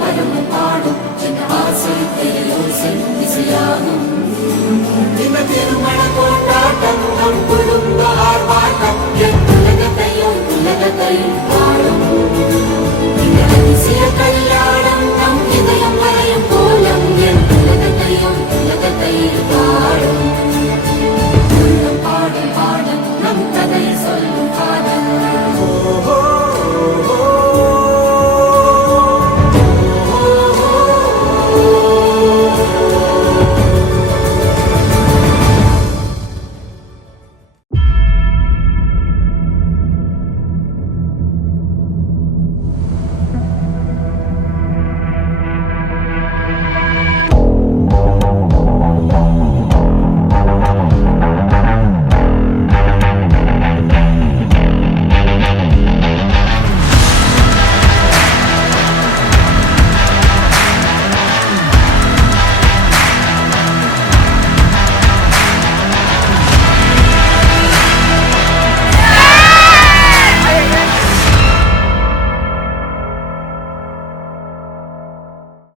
பரவும் பாடும் என் ஆசை தேயோசை இசையாகும். இந்த திருமண கொண்டாட்டம் நம் குடும்ப ஆர்ப்பாட்டம் என் உலகத்தையும் பாடும். இந்த அதிசய கல்யாண